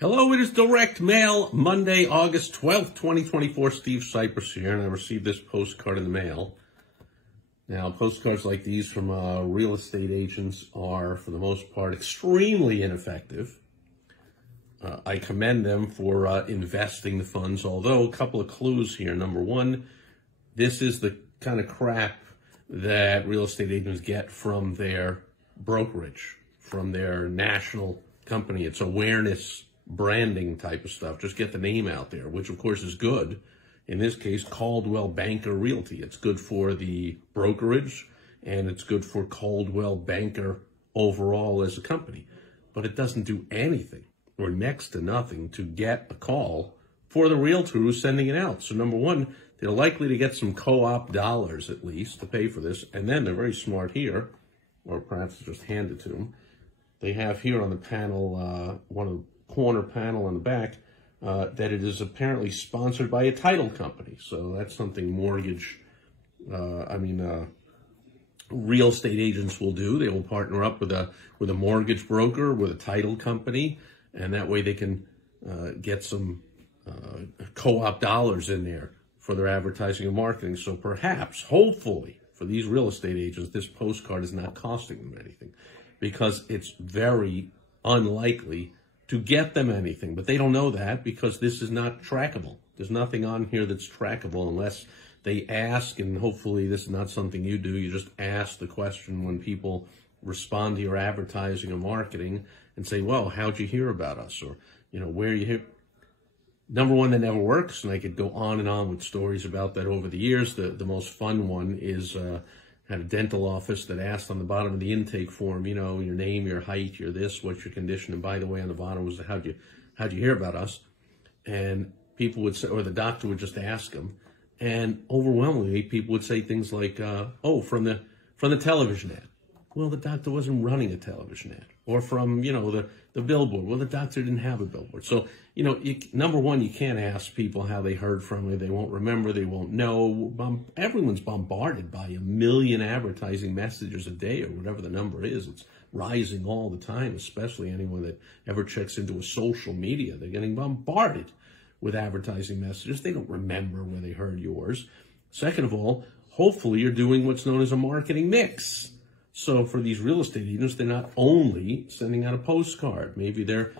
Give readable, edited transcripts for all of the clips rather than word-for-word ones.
Hello, it is Direct Mail, Monday, August 12th, 2024. Steve Sipress here, and I received this postcard in the mail. Now, postcards like these from real estate agents are, for the most part, extremely ineffective. I commend them for investing the funds, although a couple of clues here. Number one, this is the kind of crap that real estate agents get from their brokerage, from their national company. It's awareness branding type of stuff. Just get the name out there, which of course is good. In this case, Caldwell Banker Realty. It's good for the brokerage and it's good for Caldwell Banker overall as a company. But it doesn't do anything or next to nothing to get a call for the realtor who's sending it out. So number one, they're likely to get some co-op dollars at least to pay for this. And then they're very smart here, or perhaps just hand it to them. They have here on the panel, one of the corner panel on the back, that it is apparently sponsored by a title company. So that's something real estate agents will do. They will partner up with a mortgage broker, with a title company, and that way they can get some co-op dollars in there for their advertising and marketing. So perhaps, hopefully, for these real estate agents, this postcard is not costing them anything, because it's very unlikely to get them anything. But they don't know that because this is not trackable. There's nothing on here that's trackable unless they ask, and hopefully this is not something you do. You just ask the question when people respond to your advertising or marketing and say, well, how'd you hear about us? Or, where you hear? Number one, that never works, and I could go on and on with stories about that over the years. The most fun one is had a dental office that asked on the bottom of the intake form, your name, your height, your this, what's your condition, and by the way, on the bottom was how'd you hear about us? And people would say, or the doctor would just ask them, and overwhelmingly people would say things like, oh, from the television ad. Well, the doctor wasn't running a television ad. Or from, the billboard. Well, the doctor didn't have a billboard. So, number one, you can't ask people how they heard from you. They won't remember. They won't know. Everyone's bombarded by 1 million advertising messages a day, or whatever the number is. It's rising all the time, especially anyone that ever checks into a social media. They're getting bombarded with advertising messages. They don't remember where they heard yours. Second of all, hopefully you're doing what's known as a marketing mix. So for these real estate agents, they're not only sending out a postcard. Maybe they're,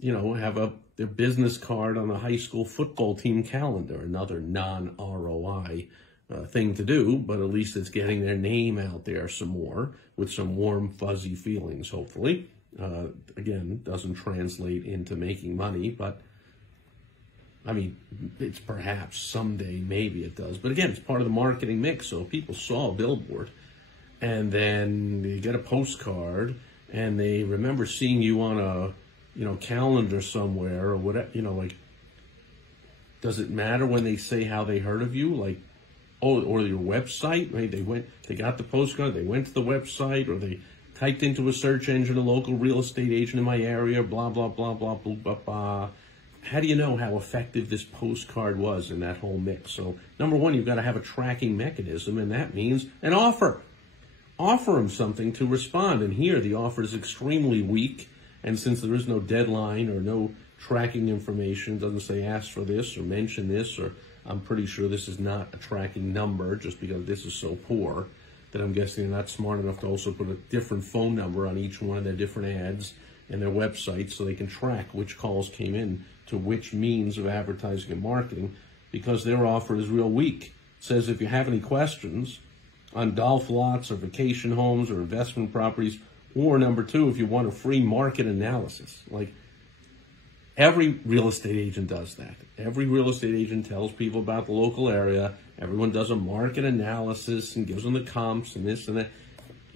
have their business card on the high school football team calendar, another non-ROI thing to do, but at least it's getting their name out there some more with some warm, fuzzy feelings, hopefully. Again, doesn't translate into making money, but it's perhaps someday, maybe it does. But again, it's part of the marketing mix. So if people saw a billboard, and then they get a postcard, and they remember seeing you on a, calendar somewhere or whatever, does it matter when they say how they heard of you? Or your website, right? They got the postcard, they went to the website, or they typed into a search engine, a local real estate agent in my area, blah, blah, blah, blah, blah, blah, blah. How do you know how effective this postcard was in that whole mix? So, number one, you've got to have a tracking mechanism, and that means an offer. Offer them something to respond. And here the offer is extremely weak. And since there is no deadline or no tracking information, it doesn't say ask for this or mention this, or I'm pretty sure this is not a tracking number just because this is so poor that I'm guessing they're not smart enough to also put a different phone number on each one of their different ads and their websites so they can track which calls came in to which means of advertising and marketing, because their offer is real weak. It says if you have any questions on golf lots or vacation homes or investment properties, or number two, if you want a free market analysis. Every real estate agent does that. Every real estate agent tells people about the local area. Everyone does a market analysis and gives them the comps and this and that.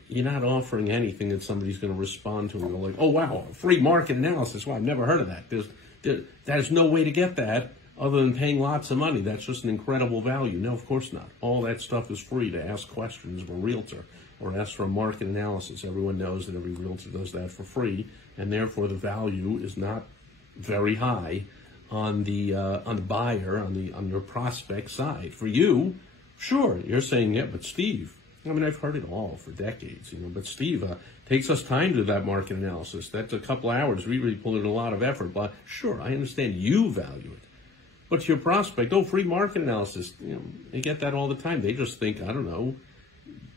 You're not offering anything that somebody's going to respond to and go like, oh, wow, free market analysis. Well, I've never heard of that. There's no way to get that other than paying lots of money. That's just an incredible value. No, of course not. All that stuff is free to ask questions of a realtor or ask for a market analysis. Everyone knows that every realtor does that for free, and therefore the value is not very high on the buyer, on your prospect side. For you, sure, you're saying, yeah, but Steve, I mean, I've heard it all for decades, but Steve, takes us time to do that market analysis. That's a couple hours. We really put in a lot of effort, but sure, I understand you value it. But to your prospect, free market analysis, they get that all the time. They just think, I don't know,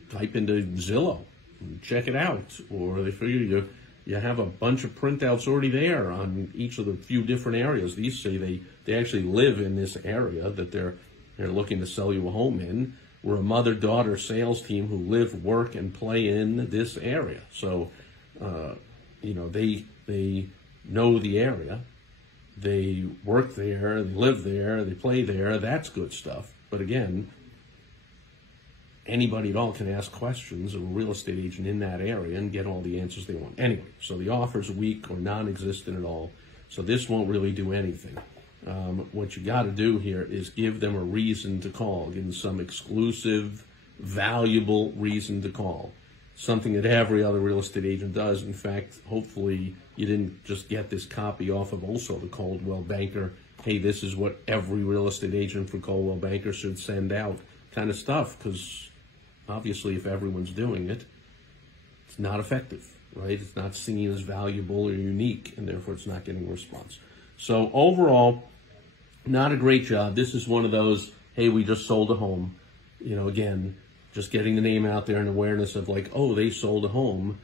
type into Zillow and check it out. Or they figure you have a bunch of printouts already there on each of the few different areas. These say they actually live in this area that they're looking to sell you a home in. We're a mother-daughter sales team who live, work, and play in this area. So, they know the area. They work there, they live there, they play there. That's good stuff. But again, anybody at all can ask questions of a real estate agent in that area and get all the answers they want. Anyway, so the offer's weak or non-existent at all. So this won't really do anything. What you got to do here is give them a reason to call, give them some exclusive, valuable reason to call. Something that every other real estate agent does. In fact, hopefully you didn't just get this copy off of also the Coldwell Banker. Hey, this is what every real estate agent for Coldwell Banker should send out kind of stuff, because obviously if everyone's doing it, it's not effective, right? It's not seen as valuable or unique, and therefore it's not getting a response. So overall, not a great job. This is one of those, hey, we just sold a home. Again, just getting the name out there and awareness of like, oh, they sold a home.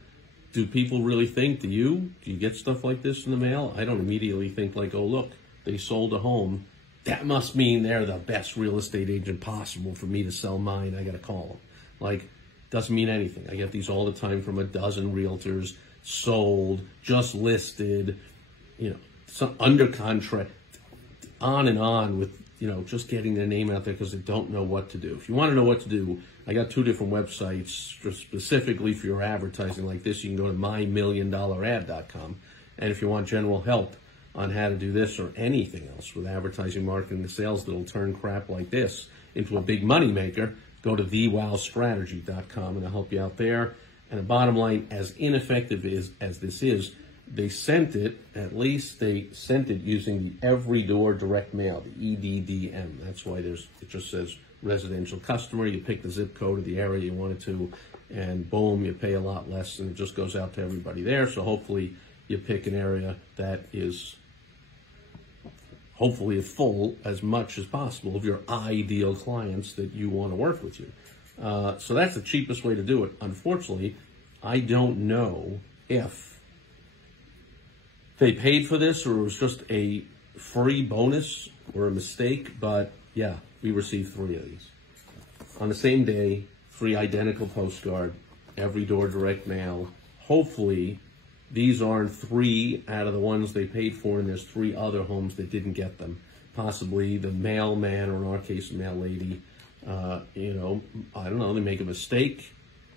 Do people really think, do you get stuff like this in the mail? I don't immediately think like, oh, look, they sold a home. That must mean they're the best real estate agent possible for me to sell mine. I got to call them. Like, doesn't mean anything. I get these all the time from a dozen realtors, sold, just listed, some under contract, on and on with, just getting their name out there because they don't know what to do. If you want to know what to do, I got 2 different websites specifically for your advertising like this. You can go to mymilliondollarad.com. And if you want general help on how to do this or anything else with advertising, marketing, and sales that'll turn crap like this into a big money maker, go to thewowstrategy.com and I'll help you out there. And the bottom line, as ineffective as this is, they sent it using the Every Door Direct Mail, the EDDM. That's why it just says residential customer. You pick the zip code of the area you want it to, and boom, you pay a lot less, and it just goes out to everybody there. So hopefully you pick an area that is hopefully full as much as possible of your ideal clients that you want to work with you. So that's the cheapest way to do it. Unfortunately, I don't know if they paid for this or it was just a free bonus or a mistake, but yeah, we received 3 of these. On the same day, 3 identical postcard, Every Door Direct Mail. Hopefully, these aren't 3 out of the ones they paid for, and there's 3 other homes that didn't get them. Possibly the mailman, or in our case, the mail lady, I don't know, they make a mistake.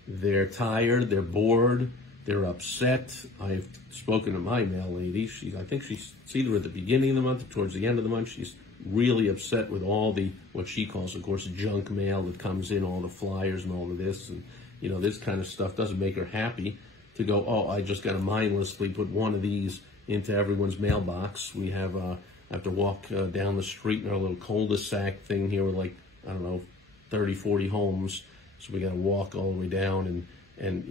They're tired, they're bored, they're upset. I've spoken to my mail lady. I think she's either at the beginning of the month or towards the end of the month. She's really upset with all the, what she calls, of course, junk mail that comes in, all the flyers and all of this. And, this kind of stuff doesn't make her happy to go, oh, I just got to mindlessly put one of these into everyone's mailbox. We have to walk down the street in our little cul-de-sac thing here with like, I don't know, 30, 40 homes. So we got to walk all the way down, and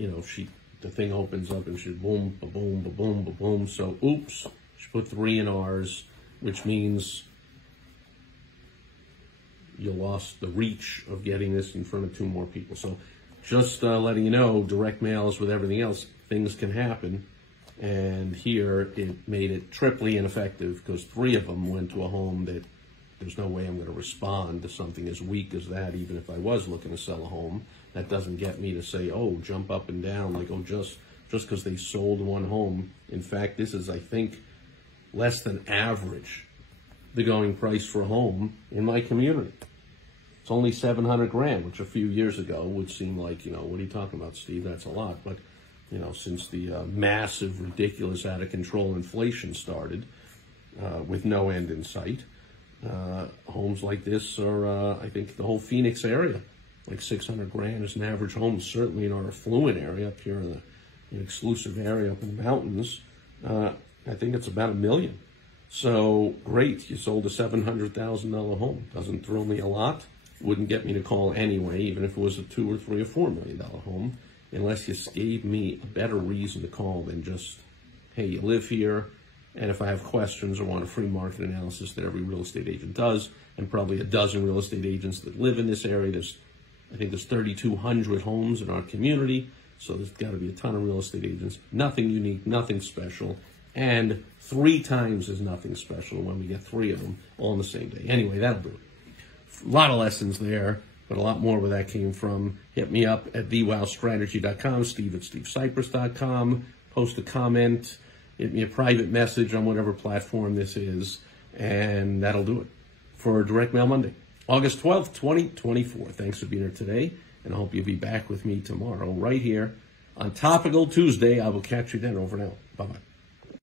the thing opens up and she boom, ba-boom, ba-boom, ba-boom. So, oops, she put 3 in ours, which means you lost the reach of getting this in front of 2 more people. So just letting you know, direct mail is with everything else. Things can happen. And here it made it triply ineffective because 3 of them went to a home that there's no way I'm going to respond to something as weak as that, even if I was looking to sell a home. That doesn't get me to say, oh, jump up and down, like, oh, just because they sold 1 home. In fact, this is, I think, less than average, the going price for a home in my community. It's only $700,000, which a few years ago would seem like, what are you talking about, Steve? That's a lot. But, since the massive, ridiculous, out of control inflation started with no end in sight, homes like this are, I think, the whole Phoenix area. Like $600,000 is an average home, certainly in our affluent area up here in the exclusive area up in the mountains. I think it's about $1 million. So great, you sold a $700,000 home. Doesn't thrill me a lot, wouldn't get me to call anyway, even if it was a $2 or $3 or $4 million home, unless you gave me a better reason to call than just, hey, you live here, and if I have questions or want a free market analysis that every real estate agent does, and probably a dozen real estate agents that live in this area. I think there's 3,200 homes in our community, so there's got to be a ton of real estate agents. Nothing unique, nothing special, and 3 times is nothing special when we get 3 of them all on the same day. Anyway, that'll do it. A lot of lessons there, but a lot more where that came from. Hit me up at thewowstrategy.com, steve@stevesipress.com. Post a comment, hit me a private message on whatever platform this is, and that'll do it for Direct Mail Monday, August 12th, 2024. Thanks for being here today, and I hope you'll be back with me tomorrow right here on Topical Tuesday. I will catch you then. Over now. Bye-bye.